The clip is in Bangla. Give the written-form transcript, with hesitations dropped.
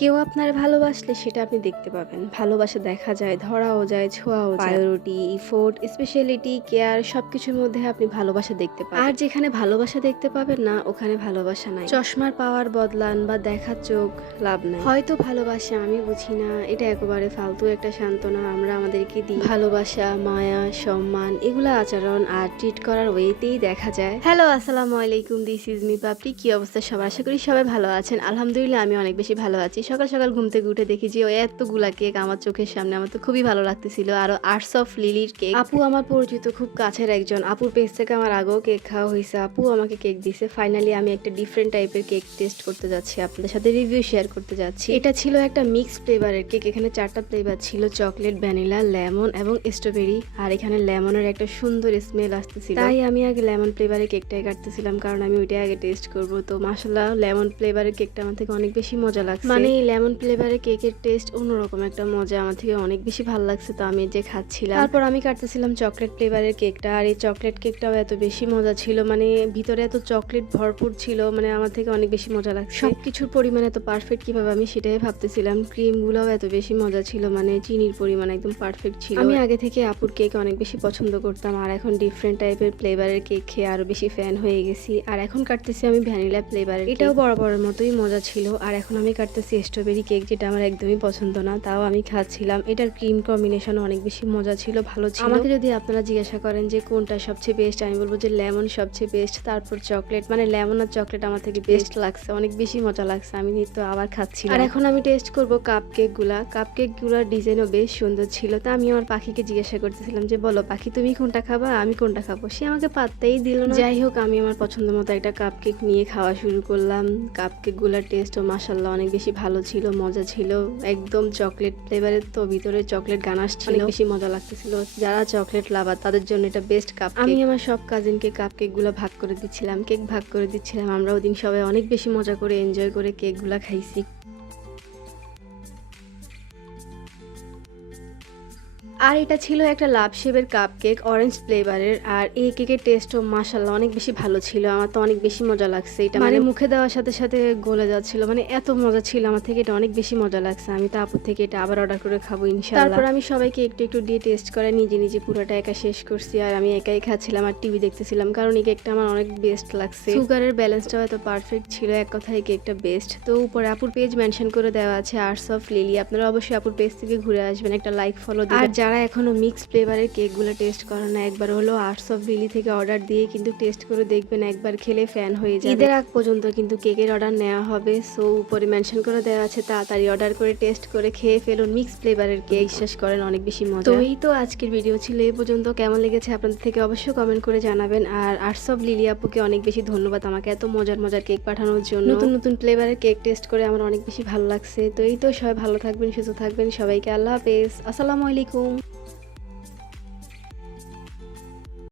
কেউ আপনার ভালোবাসলে সেটা আপনি দেখতে পাবেন। ভালোবাসা দেখা যায়, ধরাও যায়, ছোঁয়াও যায়। প্রায়োরিটি, ইফোর্ট, স্পেশালিটি, কেয়ার সবকিছুর মধ্যে আপনি ভালোবাসা দেখতে পাবেন। আর যেখানে ভালোবাসা দেখতে পাবেন না, ওখানে ভালোবাসা নাই। চশমার পাওয়ার বদলান বা দেখার চোখ, লাভ নাই। হয়তো ভালোবাসা আমি বুঝি না, এটা একেবারে ফালতু একটা সান্ত্বনা আমরা আমাদেরকে দিই। ভালোবাসা, মায়া, সম্মান এগুলা আচরণ আর ট্রিট করার ওয়েতেই দেখা যায়। হ্যালো, আসসালামু আলাইকুম, দিস ইজ মি পাপড়ি। কি অবস্থা সবার? আশা করি সবাই ভালো আছেন। আলহামদুলিল্লাহ আমি অনেক বেশি ভালো আছি। সকাল সকাল ঘুম থেকে উঠে দেখি যে এতগুলা কেক আমার চোখের সামনে। আমার তো খুবই ভালো লাগতেছিল। আরো আর্টস অফ লিলির কেক। আপু আমার পরিচিত খুব কাছের একজন। আপুর পেজ থেকে আমার আগেও কেক খাওয়া হয়েছে। আপু আমাকে কেক দিছে। ফাইনালি আমি একটা ডিফারেন্ট টাইপের কেক টেস্ট করতে যাচ্ছি, আপনাদের সাথে রিভিউ শেয়ার করতে যাচ্ছি। এটা ছিল একটা মিক্স ফ্লেভারের কেক। এখানে 4টা ফ্লেভার ছিল, চকলেট, ভ্যানিলা, লেমন এবং স্ট্রবেরি। আর এখানে লেমনের একটা সুন্দর স্মেল আসতেছিল, তাই আমি আগে লেমন ফ্লেভারের কেকটাই কাটতেছিলাম, কারণ আমি ওইটাই আগে টেস্ট করব। তো মাশাআল্লাহ লেমন ফ্লেভারের কেকটা আমার থেকে অনেক বেশি মজা লাগছে। মানে লেমন ফ্লেভারের কেকের টেস্ট অন্যরকম একটা মজা, আমার থেকে অনেক বেশি ভালো লাগছে। তো আমি যে খাচ্ছিলাম, তারপর আমি কাটতেছিলাম চকলেট ফ্লেভারের কেকটা। আর এই চকলেট কেকটাও এত বেশি মজা ছিল, মানে ভিতরে এত চকলেট ভরপুর ছিল, মানে আমার থেকে অনেক বেশি মজা লাগছে। সবকিছুর পরিমাণ এত পারফেক্ট কিভাবে, আমি সেটাই ভাবতেছিলাম। ক্রিম গুলাও এত বেশি মজা ছিল, মানে চিনির পরিমাণ একদম পারফেক্ট ছিল। আমি আগে থেকে আপুর কেক অনেক বেশি পছন্দ করতাম, আর এখন ডিফারেন্ট টাইপের ফ্লেভারের কেক খেয়ে আরো বেশি ফ্যান হয়ে গেছি। আর এখন কাটতেছি আমি ভ্যানিলা ফ্লেভারের, এটাও বরাবরের মতোই মজা ছিল। আর এখন আমি কাটতেছি স্ট্রবেরি কেক, যেটা আমার একদমই পছন্দ না, তাও আমি খাচ্ছিলাম। এটার ক্রিম কম্বিনেশন অনেক বেশি মজা ছিল, ভালো ছিল। আমাকে যদি আপনারা জিজ্ঞাসা করেন যে কোনটা সবচেয়ে বেস্ট, আমি বলবো যে লেমন সবচেয়ে বেস্ট, তারপর চকলেট। মানে লেমন আর চকলেট আমার থেকে বেস্ট লাগছে, অনেক বেশি মজা লাগছে। আমি তো আবার খাচ্ছি। আর এখন আমি টেস্ট করব কাপ কেক গুলা। কাপ কেক গুলার ডিজাইনও বেশ সুন্দর ছিল। তা আমি আমার পাখিকে জিজ্ঞাসা করতেছিলাম যে বলো পাখি, তুমি কোনটা খাবা, আমি কোনটা খাবো। সে আমাকে পাত্তাই দিল না। যাই হোক, আমি আমার পছন্দ মতো একটা কাপ কেক নিয়ে খাওয়া শুরু করলাম। কাপ কেক গুলার টেস্টও মাশাআল্লাহ অনেক বেশি ভালো ছিল, মজা ছিল। একদম চকলেট ফ্লেভারের, তো ভিতরে চকলেট গানাশ ছিল, অনেক বেশি মজা লাগতেছিল। যারা চকলেট লাভার তাদের জন্য এটা বেস্ট কাপ কেক। আমি আমার সব কাজিনকে কাপ কেক গুলা ভাগ করে দিচ্ছিলাম, কেক ভাগ করে দিচ্ছিলাম। আমরা ওদিন সবাই অনেক বেশি মজা করে এনজয় করে কেক গুলা খাইছি। আর এটা ছিল একটা লাভ শেপের কাপ কেক, অরেঞ্জ ফ্লেভারের। আর এই কেকের টেস্টও মাশাআল্লাহ অনেক বেশি ভালো ছিল, আমার তো অনেক বেশি মজা লাগছে। এটা মানে মুখে দেওয়ার সাথে সাথে গলে যাচ্ছিল, মানে এত মজা ছিল। আমার থেকে এটা অনেক বেশি মজা লাগছে। আমি তো আপুর থেকে এটা আবার অর্ডার করে খাবো ইনশাআল্লাহ। তারপর আমি সবাইকে একটু একটু দিয়ে টেস্ট করে নিজে নিজে পুরোটা একা শেষ করছি। আর আমি একাই খাচ্ছিলাম আর টিভি দেখতেছিলাম, কারণ এই কেকটা আমার অনেক বেস্ট লাগছে। সুগারের ব্যালেন্সটাও এত পারফেক্ট ছিল, এক কথায় কেকটা বেস্ট। তো উপরে আপুর পেজ মেনশন করে দেওয়া আছে, আর্টস অফ লিলি। আপনারা অবশ্যই আপুর পেজ থেকে ঘুরে আসবেন, একটা লাইক ফলো দিবেন। আর যারা এখনো মিক্স ফ্লেভারের কেকগুলো টেস্ট করে না, একবার হলো আর্টস অফ লিলি থেকে অর্ডার দিয়ে কিন্তু টেস্ট করে দেখবেন, একবার খেলে ফ্যান হয়ে যাবে। ঈদের আগ পর্যন্ত কিন্তু কেকের অর্ডার নেওয়া হবে, সো উপরে মেনশন করে দেওয়া আছে, তাড়াতাড়ি অর্ডার করে টেস্ট করে খেয়ে ফেলুন মিক্স ফ্লেভারের কেক। বিশ্বাস করেন অনেক বেশি মজা। তো এই তো আজকের ভিডিও ছিল এই পর্যন্ত। কেমন লেগেছে আপনাদের থেকে অবশ্যই কমেন্ট করে জানাবেন। আর আর্টস অফ লিলি আপুকে অনেক বেশি ধন্যবাদ আমাকে এত মজার মজার কেক পাঠানোর জন্য। নতুন নতুন ফ্লেভারের কেক টেস্ট করে আমার অনেক বেশি ভালো লাগছে। তো এই তো, সবাই ভালো থাকবেন, সুস্থ থাকবেন। সবাইকে আল্লাহ হাফেজ, আসসালামু আলাইকুম।